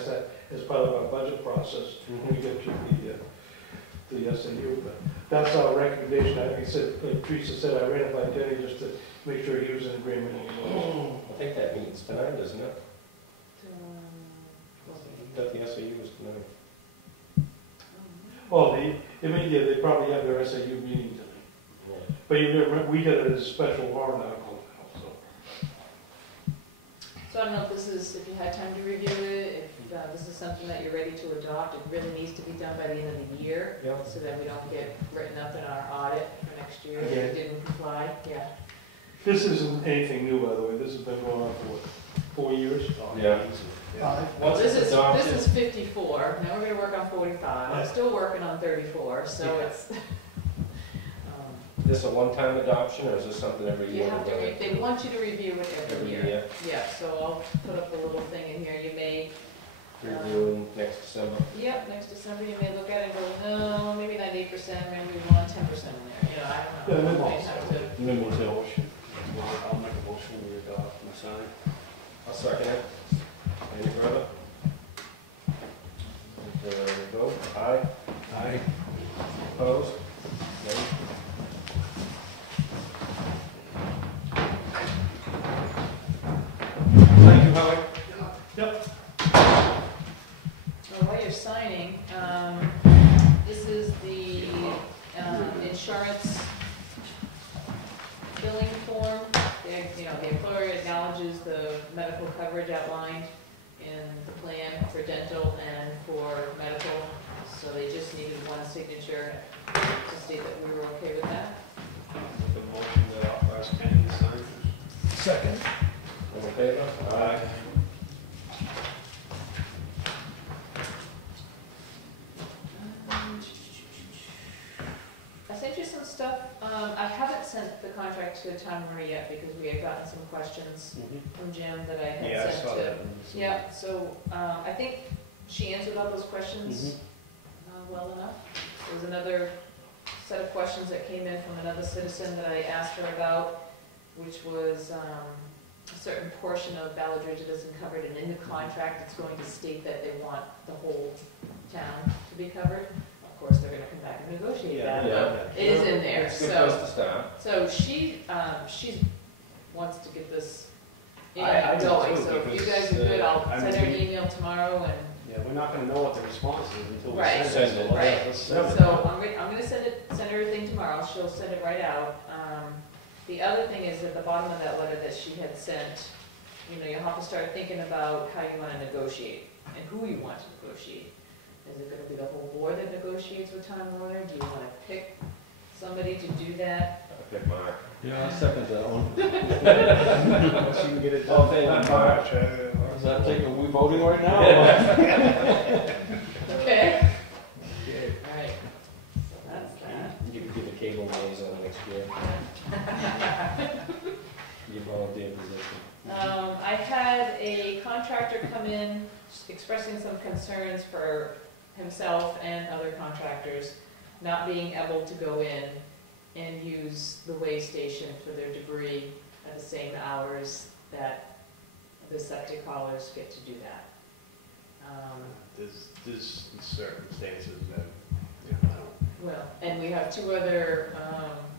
ask that as part of our budget process when we get to the SAU. But that's our recommendation. Like I said, like Teresa said, I ran it by Denny just to make sure he was in agreement. I think that means tonight, doesn't it? That the SAU was tonight. Oh, they probably have their SAU meeting tonight. Yeah. But we did it as a special warrant article now, so. So I don't know if this is, if you had time to review it, if this is something that you're ready to adopt, it really needs to be done by the end of the year. Yeah. So that we don't get written up in our audit for next year if Yeah. it didn't comply, yeah. This isn't anything new, by the way. This has been going on for what, 4 years? Yeah. Well, Once this it's is adopted, 54, now we're gonna work on 45, I'm still working on 34, so Yeah. it's, this a one-time adoption, or is this something every you year? have to, they want you to review it every Every year. year, Yeah, so I'll put up a little thing in here, you may, reviewing next December. yep, next December you may look at it and go, no, maybe not 8%, maybe we want 10% in there, you know, I don't know. Yeah, You may have to- Me too. I'll make a motion we adopt and sign. I'll second it. Any further? Vote, aye. Aye. Opposed? Nay? Thank you, Howard. Yep. Well, while you're signing, this is the insurance billing form. The employer acknowledges the medical coverage outlined in the plan for dental and for medical. So they just needed one signature to state that we were okay with that. The motion that authorize Kenny to sign. Second. All in favor? Aye. I sent you some stuff. I haven't sent the contract to the town owner yet because we had gotten some questions from Jim that I Yeah, I had sent saw to. that. Yeah, so I think she answered all those questions well enough. There was another set of questions that came in from another citizen that I asked her about, which was a certain portion of Ballard Ridge that isn't covered, and in the contract, it's going to state that they want the whole town to be covered. Of course, they're gonna come back and negotiate that, but it is in there, It's a good place so. to start. So she wants to get this I do going, too, so if you because, guys are good, I'll I send her mean, an email tomorrow and, Yeah, we're not gonna know what the response is until we Right. send it. So Right. let's send it. so I'm gonna send her a thing tomorrow, she'll send it right out. The other thing is at the bottom of that letter that she had sent, you have to start thinking about how you wanna negotiate and who you want to negotiate. Is it gonna be the whole board that negotiates with Time Warner? Do you wanna pick somebody to do that? I'll pick Mark. Yeah, I second that one. Once you can get it All done in in favor? March. Does that take, are we voting right now? Okay? Okay. Alright, so that's that. You could be the cable liaison next year. Your volunteer position. I had a contractor come in expressing some concerns for himself and other contractors not being able to go in and use the way station for their debris at the same hours that the septic haulers get to do that. There's circumstances that, I don't. Well, and we have two other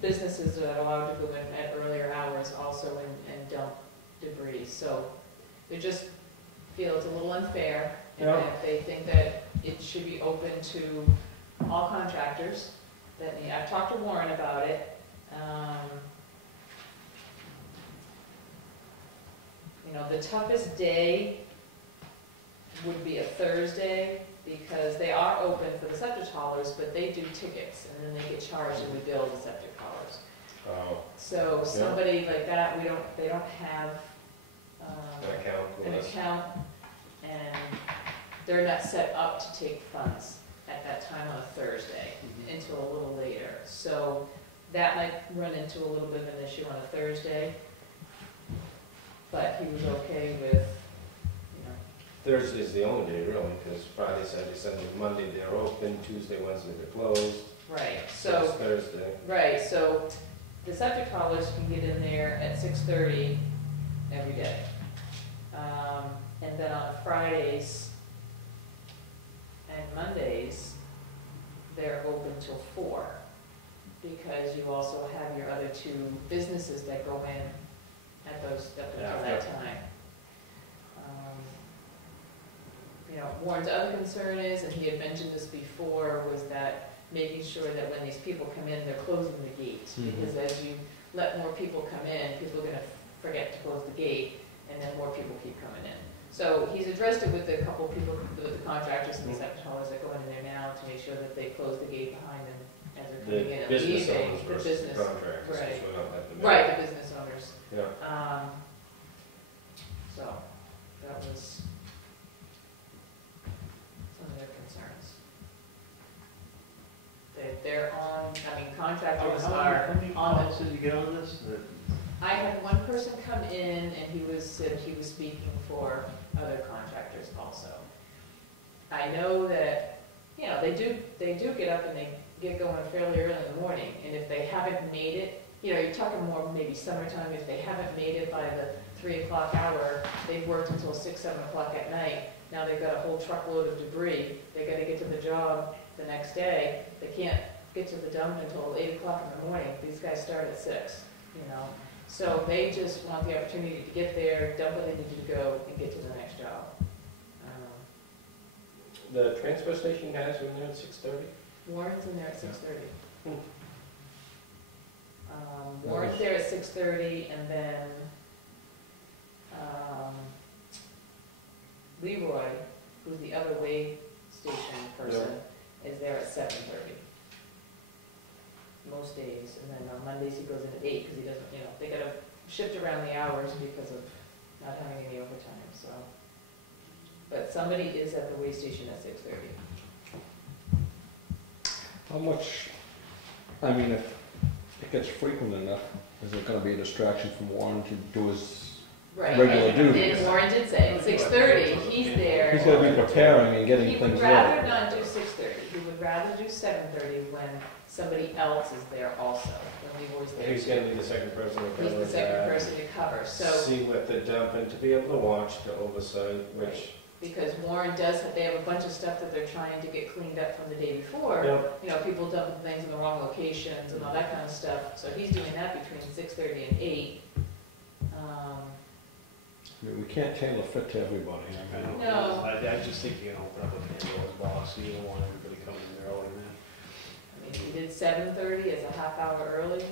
businesses that are allowed to go in at earlier hours also and dump debris. So they just feel it's a little unfair, and Yeah. that they think that it should be open to all contractors. I've talked to Warren about it. The toughest day would be a Thursday, because they are open for the septic haulers, but they do tickets, and then they get charged and we bill the septic haulers. Oh, So somebody like that, they don't have an account with an us. account, and they're not set up to take funds at that time on a Thursday until a little later. So that might run into a little bit of an issue on a Thursday, but he was okay with, Thursday's the only day really, because Friday, Saturday, Sunday, Monday they're open, Tuesday, Wednesday they're closed. right, It's so, Thursday. right, so the septic haulers can get in there at 6:30 every day. And then on Fridays, they're open till 4, because you also have your other 2 businesses that go in at those, up until that time. You know, Warren's other concern is, and he had mentioned this before, was that making sure that when these people come in, they're closing the gates. Because as you let more people come in, people are gonna forget to close the gate, and then more people keep coming in. So he's addressed it with a couple people, with the contractors and the second haulers that go in there now to make sure that they close the gate behind them as they're coming in and business leaving. owners The versus business, contractors, right. so we don't have to. right, the business owners. Yeah. So that was some of their concerns. They're on, I mean, contractors are How many on the. calls did you get on this? I had one person come in and said he was speaking for other contractors also. I know that, you know, they do get up and they get going fairly early in the morning, and if they haven't made it, you know, you're talking more maybe summertime, if they haven't made it by the 3 o'clock hour, they've worked until 6, 7 o'clock at night, now they've got a whole truckload of debris, they gotta get to the job the next day, they can't get to the dump until 8 o'clock in the morning, these guys start at 6, you know. So they just want the opportunity to get there, dump what they need to go, and get to the next job. The transfer station guys were in there at 6:30? Warren's in there at 6:30. Hmm. Warren's there at 6:30, and then Leroy, who's the other way station person, is there at 7:30. Most days, and then on Mondays he goes in at 8, because he doesn't, you know, they gotta shift around the hours because of not having any overtime, so. But somebody is at the way station at 6:30. How much, I mean, if it gets frequent enough, is it gonna be a distraction from Warren to do his, Right, Regular and duties. Warren did say, at 6:30, he's there. he's gotta be preparing and getting He would things rather ready. not do 6:30, he would rather do 7:30 when somebody else is there also, when Leroy's there. He's gonna be the second person to cover He's the second that, person to cover, so, see what they're dumping, to be able to watch, to oversight, which, because Warren does, they have a bunch of stuff that they're trying to get cleaned up from the day before. Yep. You know, people dumping things in the wrong locations and all that kind of stuff, so he's doing that between 6:30 and 8. I mean, we can't tailor fit to everybody, I mean. No. I just think you can open up a Pandora's box, so you don't want everybody coming in there early, man. I mean, he did 7:30 as a half hour early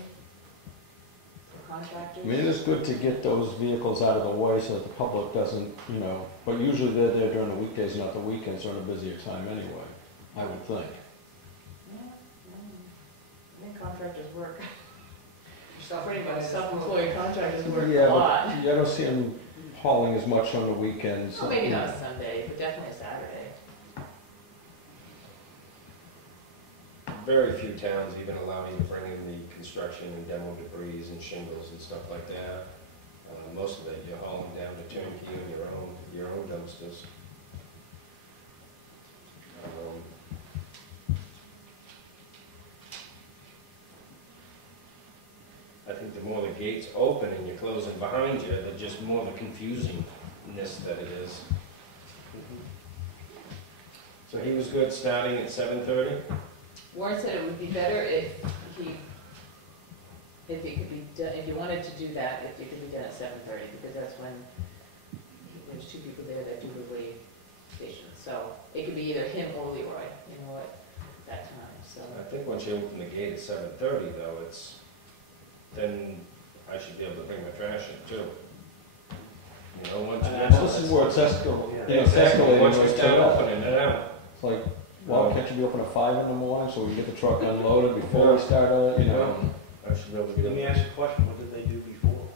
for contractors. I mean, it is good to get those vehicles out of the way so that the public doesn't, you know, but usually they're there during the weekdays, not the weekends, during a busier time anyway, I would think. Yeah, I think contractors work. Pretty much self-employed contractors work a Yeah, lot. but I don't see them hauling as much on the weekends. Well, maybe not a Sunday, but definitely a Saturday. very few towns even allow you to bring in the construction and demo debris and shingles and stuff like that. Most of it, you're hauling down to turnkey and your own dumpsters. I think the more the gates open and you're closing behind you, the just more the confusingness that it is. So he was good starting at 7:30? Warren said it would be better if it could be done, if you wanted to do that, if it could be done at 7:30, because that's when there's two people there that do the weigh station. So it could be either him or Leroy, you know, at that time, so. I think once you open the gate at 7:30 though, then I should be able to bring my trash in too. You know, once you get. Well, this is where it's escalating. Yeah. Yeah, it's escalating. Once we right start there. opening it out. It's like, well, can't you be open at 5 in the morning so we get the truck unloaded before we start, you know? I should be able to Let me get. ask you a question, what did they do before?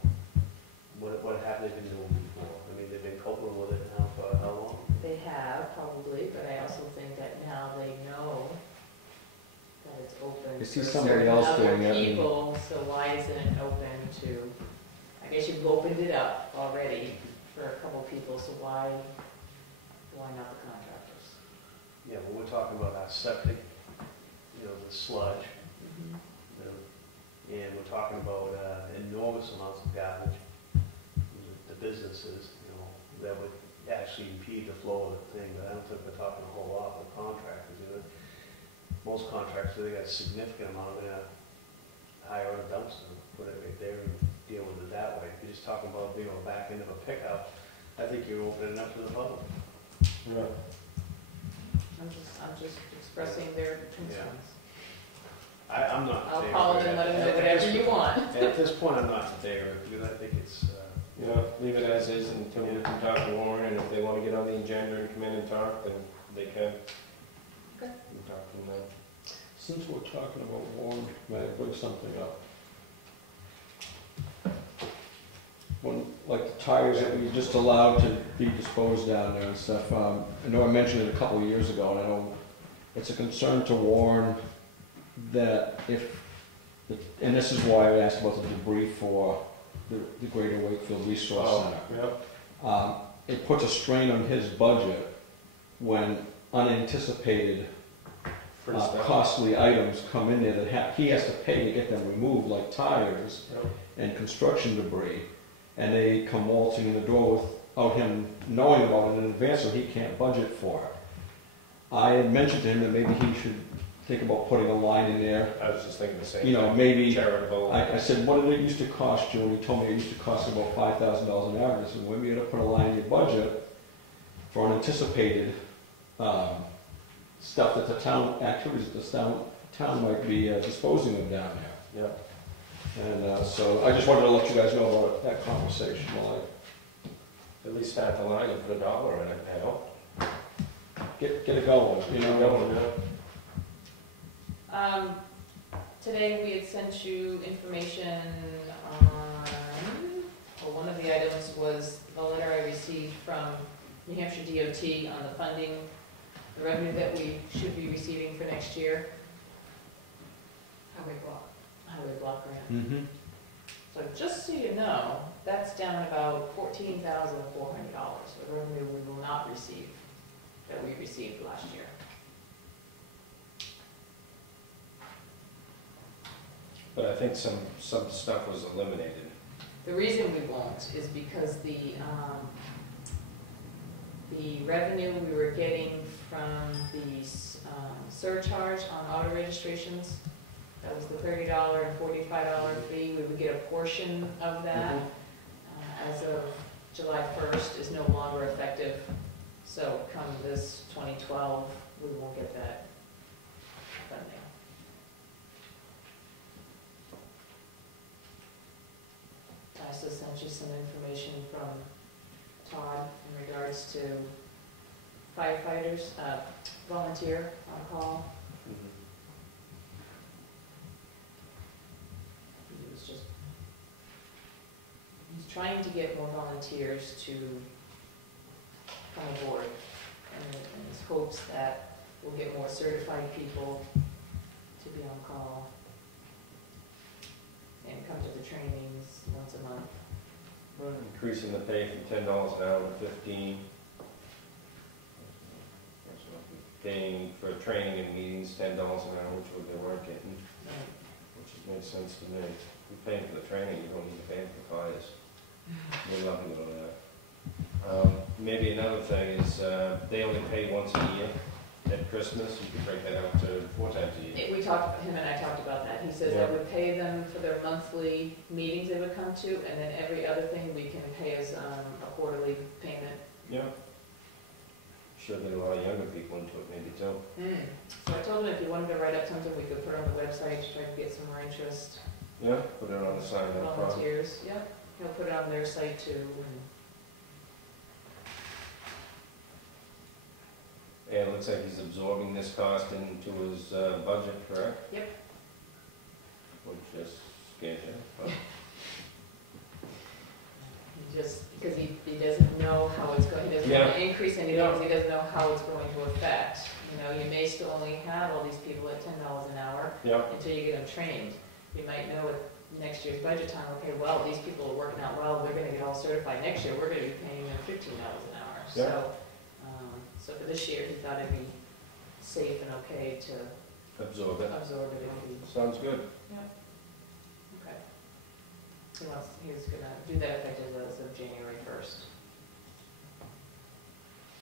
What have they been doing before? I mean, they've been coping with it now for how long? They have, probably, but I also think that now they know that it's open You see for somebody certain else other doing it and- people, so why isn't it open to, I guess you've opened it up already for a couple people, so why not the contractors? Yeah, well, we're talking about our septic, you know, the sludge, Mhm. you know, and we're talking about enormous amounts of garbage, the businesses, you know, that would actually impede the flow of the thing, but I don't think we're talking a whole lot with contractors, you know. most contractors, they got a significant amount of it, hire out a dumpster, put it right there and deal with it that way. If you're just talking about, you know, back end of a pickup, I think you're opening up to the public. Yeah. I'm just expressing their concerns. I'm not in I'll favor call of them and it. let them know At whatever this- you want. At this point, I'm not in favor of it, because I think it's, You know, leave it as is until we can talk to Warren, and if they wanna get on the agenda and come in and talk, then they can. Okay. We can talk to them then. Since we're talking about Warren, may I bring something up? When, like the tires that we just allowed to be disposed down there and stuff, I know I mentioned it a couple of years ago, and I know it's a concern to Warren that if, and this is why I asked about the debris for the Greater Wakefield Resource Center. Yeah. It puts a strain on his budget when unanticipated Pretty stuff. costly items come in there that he has to pay to get them removed, like tires Yep. and construction debris, and they come waltzing in the door without him knowing about it in advance, so he can't budget for it. I had mentioned to him that maybe he should think about putting a line in there, I was just thinking the same you know, thing. maybe, Charitable. I said, what did it used to cost you? And he told me it used to cost about $5,000 an average. I said, maybe you ought to put a line in your budget for unanticipated stuff that the town, activities that the town might be disposing of down there. Yeah. And so I just wanted to let you guys know about that conversation. At least start the line and put $1 in it, you know? Get it going, you know? Going, yeah. Today we had sent you information on, well, one of the items was a letter I received from New Hampshire DOT on the funding, the revenue that we should be receiving for next year. Highway block grant. Mm-hmm. So just so you know, that's down about $14,400, the revenue we will not receive, that we received last year. But I think some stuff was eliminated. The reason we won't is because the revenue we were getting from the surcharge on auto registrations, that was the $30 and $45 fee, we would get a portion of that. As of July 1st is no longer effective, so come this 2012, we won't get that funding. I also sent you some information from Todd in regards to firefighters, volunteer on call. He was just, he's trying to get more volunteers to come aboard, and his hopes that we'll get more certified people to be on call and come to the trainings once a month. Increasing the pay from $10 an hour to $15. Paying for training and meetings $10 an hour, which they weren't getting, which makes sense to me. If you're paying for the training, you don't need to pay for the fires. We're nothing about that. Maybe another thing is they only pay once a year at Christmas. You could break that out to 4 times a year. We talked, him and I talked about that. He says that would pay them for their monthly meetings they would come to, and then every other thing we can pay as a quarterly payment. Yeah. Should get a lot of younger people into it maybe too. So I told him if he wanted to write up something, we could put it on the website to try to get some more interest. Yeah, put it on the sign, no problem. Volunteers, yep. He'll put it on their site too. And it looks like he's absorbing this cost into his budget, correct? Yep. Which just scares you. But He just, because he doesn't know how it's going, he doesn't want to increase anything, because he doesn't know how it's going to affect. You know, you may still only have all these people at $10 an hour until you get them trained. You might know at next year's budget time, okay, well, these people are working out well, they're gonna get all certified next year, we're gonna be paying them $15 an hour. So for this year, he thought it'd be safe and okay to absorb it. absorb it if he, Sounds good. okay. He was gonna do that effective as of January 1st.